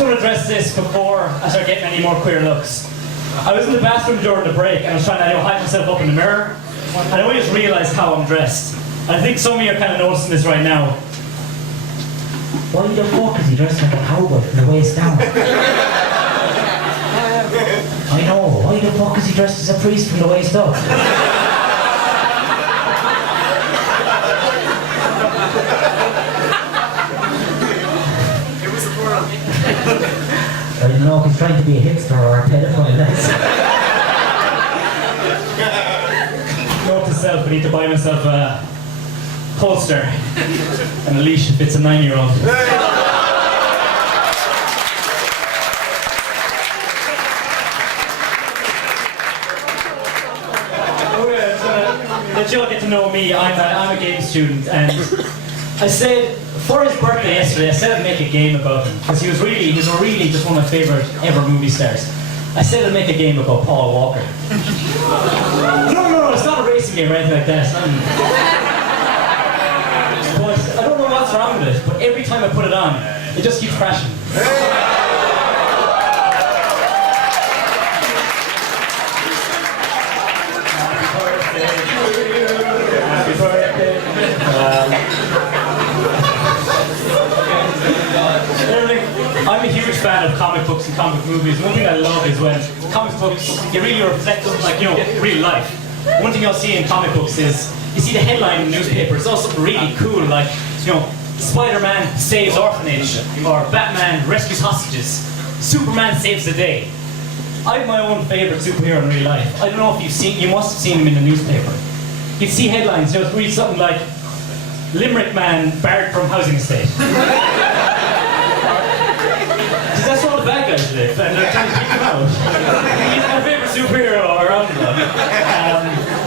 going to address this before I start getting any more queer looks. I was in the bathroom during the break and I was trying to hide myself up in the mirror, and I only just realised how I'm dressed. And I think some of you are kind of noticing this right now. Why the fuck is he dressed like a cowboy from the waist down? I know, why the fuck is he dressed as a priest from the waist up? I don't know if he's trying to be a hipster or a pedophile. Note to self, I need to buy myself a holster and a leash if it's a 9-year-old. Let you all get to know me. I'm a game student, and I said for his birthday yesterday, I said I'd make a game about him because he was really just one of my favourite ever movie stars. I said I'd make a game about Paul Walker. No, it's not a racing game or anything like that. But I don't know what's wrong with it, but every time I put it on, it just keeps crashing. Happy birthday. I'm a huge fan of comic books and comic movies. One thing I love is when comic books, they really reflect, like, real life. One thing you'll see in comic books is, you see the headline in the newspaper, it's also something really cool, like, Spider-Man saves orphanage, or Batman rescues hostages, Superman saves the day. I have my own favourite superhero in real life. I don't know if you must have seen him in the newspaper. You'd see headlines, read something like, Limerick man barred from housing estate. That's all the bad guys live, and they're trying to keep them out. He's my favourite superhero around them.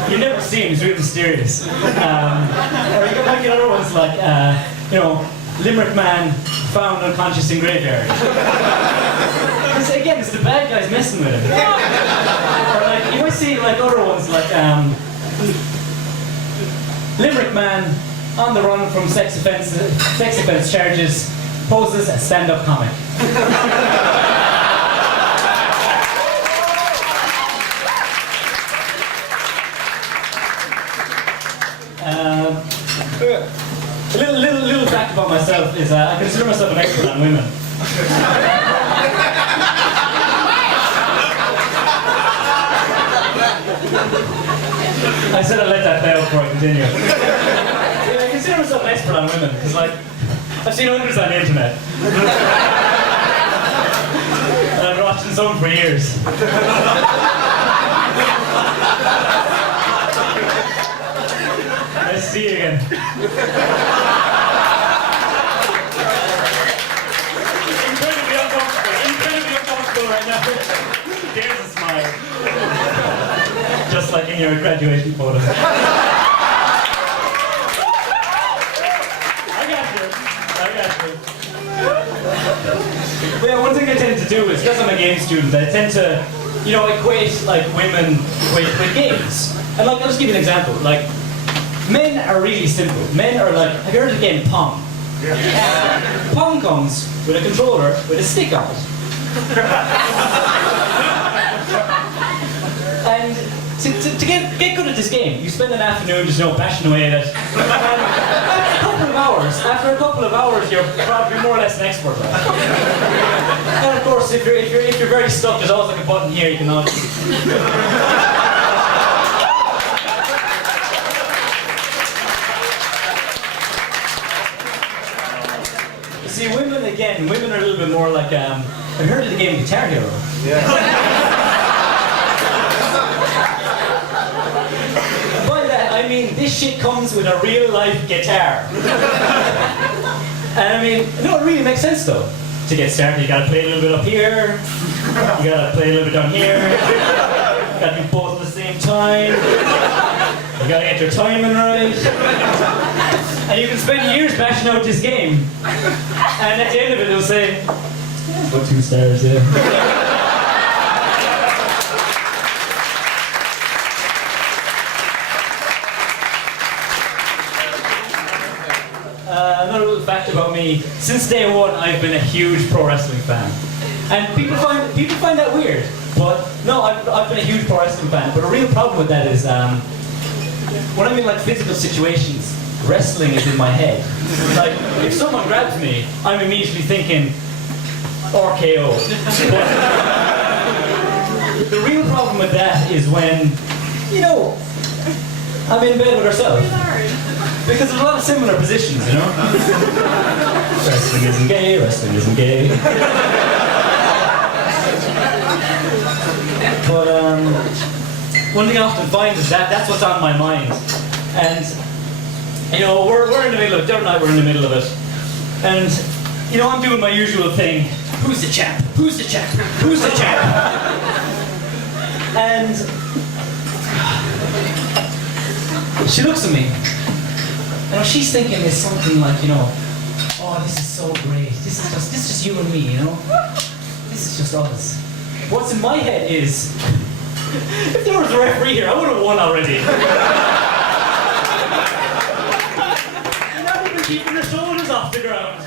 You never see him, he's really mysterious. Or you might get other ones like, Limerick man found unconscious in graveyard. Because again, it's the bad guys messing with him. Or like, you might see like other ones like, Limerick man on the run from sex offence charges, poses as stand-up comic. A little fact about myself is I consider myself an expert on women. I said I'd let that play out before I continue. I consider myself an expert on women because, like, I've seen hundreds on the internet. And I've been watching some for years. Nice to see you again. Incredibly uncomfortable right now. There's a smile. Just like in your graduation photo. But yeah, one thing I tend to do is, because I'm a game student, I tend to, equate like women with games. And like, I'll just give you an example. Like, men are really simple. Men are like, have you heard of the game Pong? Yeah. Pong comes with a controller with a stick on it. And to get good at this game, you spend an afternoon just bashing away at it. After a couple of hours, you're probably more or less an expert. Right? And of course, if you're very stuck, there's always like a button here you can on. You see, women are a little bit more like. Have you heard of the game Guitar Hero? Yeah. I mean, this shit comes with a real-life guitar. And I mean, it really makes sense though. To get started, you gotta play a little bit up here, you gotta play a little bit down here, you gotta do both at the same time, you gotta get your timing right. And you can spend years bashing out this game. And at the end of it, it'll say, "What 2 stars, yeah." another little fact about me. Since day one, I've been a huge pro wrestling fan. And people find that weird. But no, I've been a huge pro wrestling fan. But a real problem with that is when I'm in like physical situations, wrestling is in my head. Like, if someone grabs me, I'm immediately thinking RKO. But the real problem with that is when, you know, I'm in bed with herself. Because there's a lot of similar positions, you know? Wrestling isn't gay, wrestling isn't gay. But one thing I often find is that's what's on my mind. And, you know, we're in the middle of it, Dara and I were in the middle of it. And, you know, I'm doing my usual thing. Who's the champ? Who's the champ? Who's the champ? And she looks at me. And what she's thinking is something like, you know, oh, this is so great. This is just you and me, you know? This is just us. What's in my head is, if there was a referee here, I would have won already. You're not even keeping the shoulders off the ground.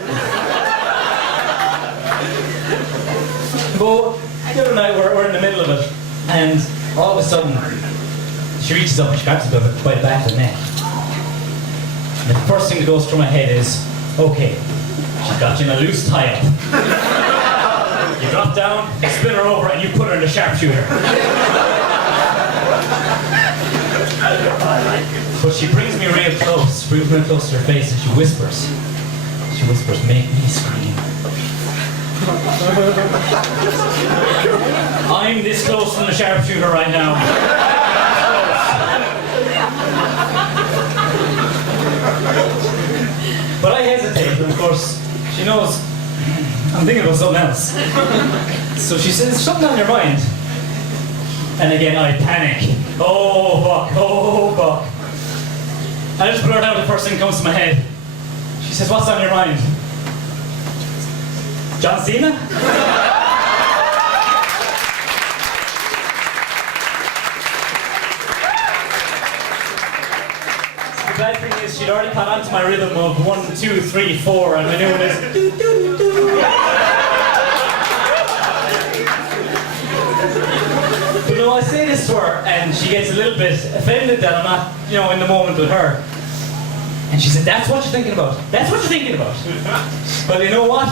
But the other night, we're in the middle of it, and all of a sudden, she reaches up and she grabs me by the back of the neck. And the first thing that goes through my head is, okay, she's got you in a loose tie-up. You drop down, you spin her over, and you put her in the sharpshooter. But she brings me real close to her face, and she whispers, make me scream. I'm this close from the sharpshooter right now. But I hesitate, and of course, she knows I'm thinking about something else. So she says, something on your mind. And again, I panic. Oh fuck. I just blurt out the first thing that comes to my head. She says, what's on your mind? John Cena? The bad thing is she'd already caught on to my rhythm of 1, 2, 3, 4, and my new one is do, do, do, do. But no, I say this to her, and she gets a little bit offended that I'm not, you know, in the moment with her. And she said, that's what you're thinking about. That's what you're thinking about. But you know what?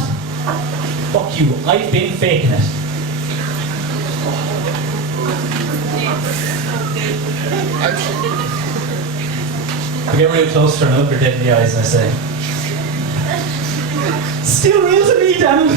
Fuck you, I've been faking it. I get real close to her and I look her dead in the eyes and I say, still real to me, damn it.